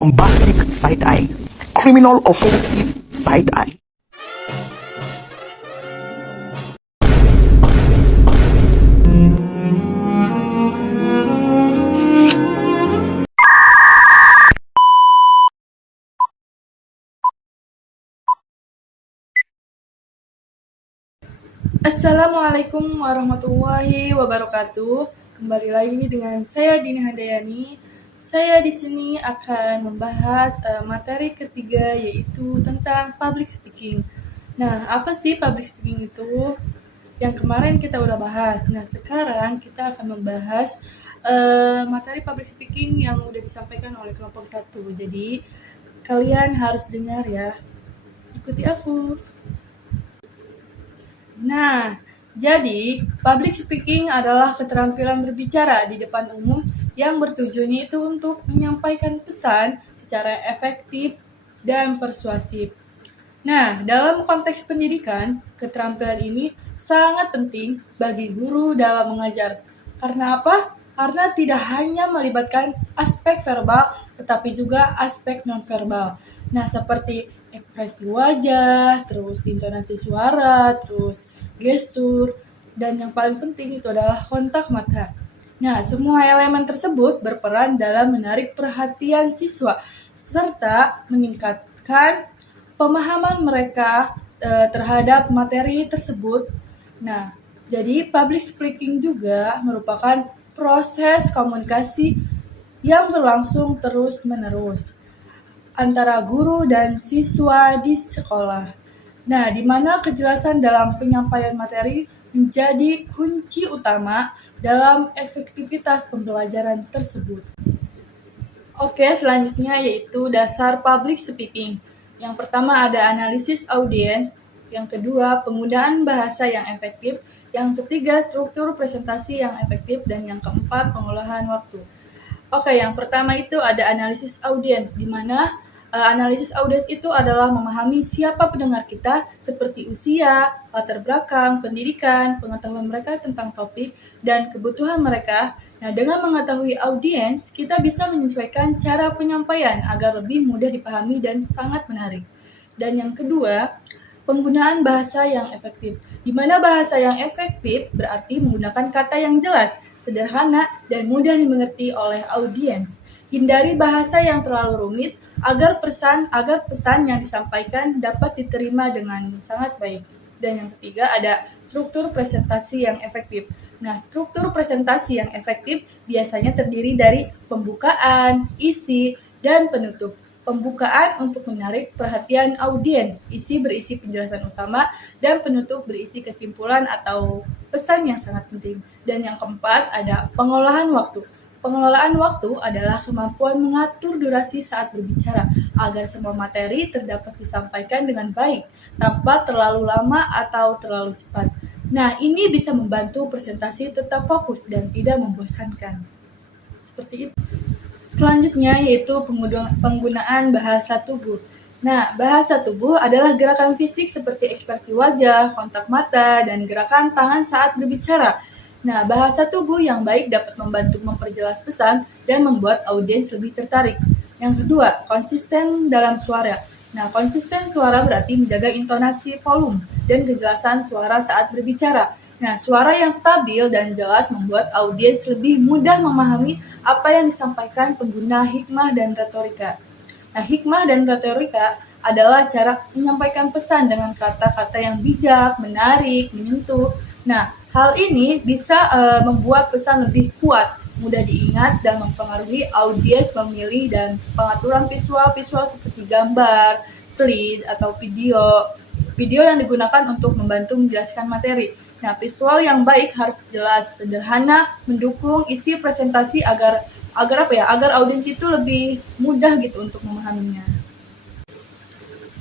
Bombastic side eye, criminal offensive side eye. Assalamualaikum warahmatullahi wabarakatuh. Kembali lagi dengan saya Dini Handayani. Saya di sini akan membahas materi ketiga, yaitu tentang public speaking. Nah, apa sih public speaking itu? Yang kemarin kita udah bahas. Nah, sekarang kita akan membahas materi public speaking yang udah disampaikan oleh kelompok 1. Jadi, kalian harus dengar ya. Ikuti aku. Nah, jadi public speaking adalah keterampilan berbicara di depan umum yang bertujuan itu untuk menyampaikan pesan secara efektif dan persuasif. Nah, dalam konteks pendidikan, keterampilan ini sangat penting bagi guru dalam mengajar. Karena apa? Karena tidak hanya melibatkan aspek verbal, tetapi juga aspek nonverbal. Nah, seperti ekspresi wajah, terus intonasi suara, terus gestur, dan yang paling penting itu adalah kontak mata. Nah, semua elemen tersebut berperan dalam menarik perhatian siswa, serta meningkatkan pemahaman mereka terhadap materi tersebut. Nah, jadi public speaking juga merupakan proses komunikasi yang berlangsung terus-menerus antara guru dan siswa di sekolah. Nah, di mana kejelasan dalam penyampaian materi menjadi kunci utama dalam efektivitas pembelajaran tersebut. Oke, selanjutnya yaitu dasar public speaking. Yang pertama ada analisis audiens, yang kedua penggunaan bahasa yang efektif, yang ketiga struktur presentasi yang efektif, dan yang keempat pengolahan waktu. Oke, yang pertama itu ada analisis audiens, di mana analisis audiens itu adalah memahami siapa pendengar kita, seperti usia, latar belakang, pendidikan, pengetahuan mereka tentang topik, dan kebutuhan mereka. Nah, dengan mengetahui audiens, kita bisa menyesuaikan cara penyampaian agar lebih mudah dipahami dan sangat menarik. Dan yang kedua, penggunaan bahasa yang efektif. Di mana bahasa yang efektif berarti menggunakan kata yang jelas, sederhana, dan mudah dimengerti oleh audiens. Hindari bahasa yang terlalu rumit agar pesan yang disampaikan dapat diterima dengan sangat baik. Dan yang ketiga ada struktur presentasi yang efektif. Nah, struktur presentasi yang efektif biasanya terdiri dari pembukaan, isi, dan penutup. Pembukaan untuk menarik perhatian audiens, isi berisi penjelasan utama, dan penutup berisi kesimpulan atau pesan yang sangat penting. Dan yang keempat ada pengolahan waktu. Pengelolaan waktu adalah kemampuan mengatur durasi saat berbicara agar semua materi terdapat disampaikan dengan baik, tanpa terlalu lama atau terlalu cepat. Nah, ini bisa membantu presentasi tetap fokus dan tidak membosankan. Seperti itu. Selanjutnya yaitu penggunaan bahasa tubuh. Nah, bahasa tubuh adalah gerakan fisik seperti ekspresi wajah, kontak mata, dan gerakan tangan saat berbicara. Nah, bahasa tubuh yang baik dapat membantu memperjelas pesan dan membuat audiens lebih tertarik. Yang kedua, konsisten dalam suara. Nah, konsisten suara berarti menjaga intonasi, volume, dan kejelasan suara saat berbicara. Nah, suara yang stabil dan jelas membuat audiens lebih mudah memahami apa yang disampaikan pengguna hikmah dan retorika. Nah, hikmah dan retorika adalah cara menyampaikan pesan dengan kata-kata yang bijak, menarik, menyentuh. Nah, hal ini bisa membuat pesan lebih kuat, mudah diingat, dan mempengaruhi audiens memilih dan pengaturan visual-visual seperti gambar, klip, atau video yang digunakan untuk membantu menjelaskan materi. Nah, visual yang baik harus jelas, sederhana, mendukung isi presentasi agar audiens itu lebih mudah gitu untuk memahaminya.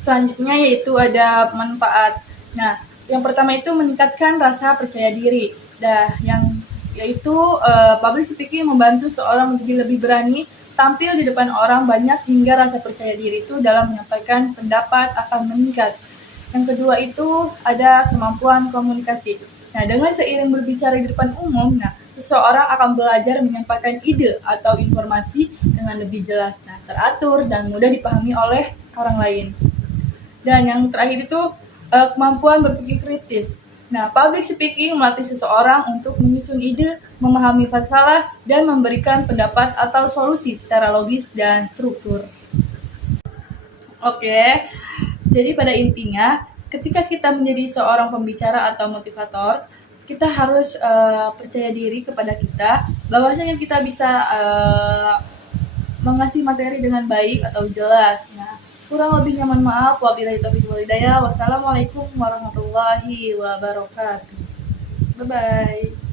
Selanjutnya yaitu ada manfaat. Nah, yang pertama itu meningkatkan rasa percaya diri. Yaitu public speaking membantu seorang menjadi lebih berani tampil di depan orang banyak hingga rasa percaya diri itu dalam menyampaikan pendapat akan meningkat. Yang kedua itu ada kemampuan komunikasi. Nah, dengan seiring berbicara di depan umum, seseorang akan belajar menyampaikan ide atau informasi dengan lebih jelas. Nah, teratur, dan mudah dipahami oleh orang lain. Dan yang terakhir itu kemampuan berpikir kritis. Nah, public speaking melatih seseorang untuk menyusun ide, memahami masalah, dan memberikan pendapat atau solusi secara logis dan struktur. Oke, jadi pada intinya, ketika kita menjadi seorang pembicara atau motivator, kita harus percaya diri kepada kita, bahwasanya kita bisa mengasih materi dengan baik atau jelas. Nah, kurang lebihnya mohon maaf. Wabillahi taufiq wal hidayah. Wassalamualaikum warahmatullahi wabarakatuh. Bye bye.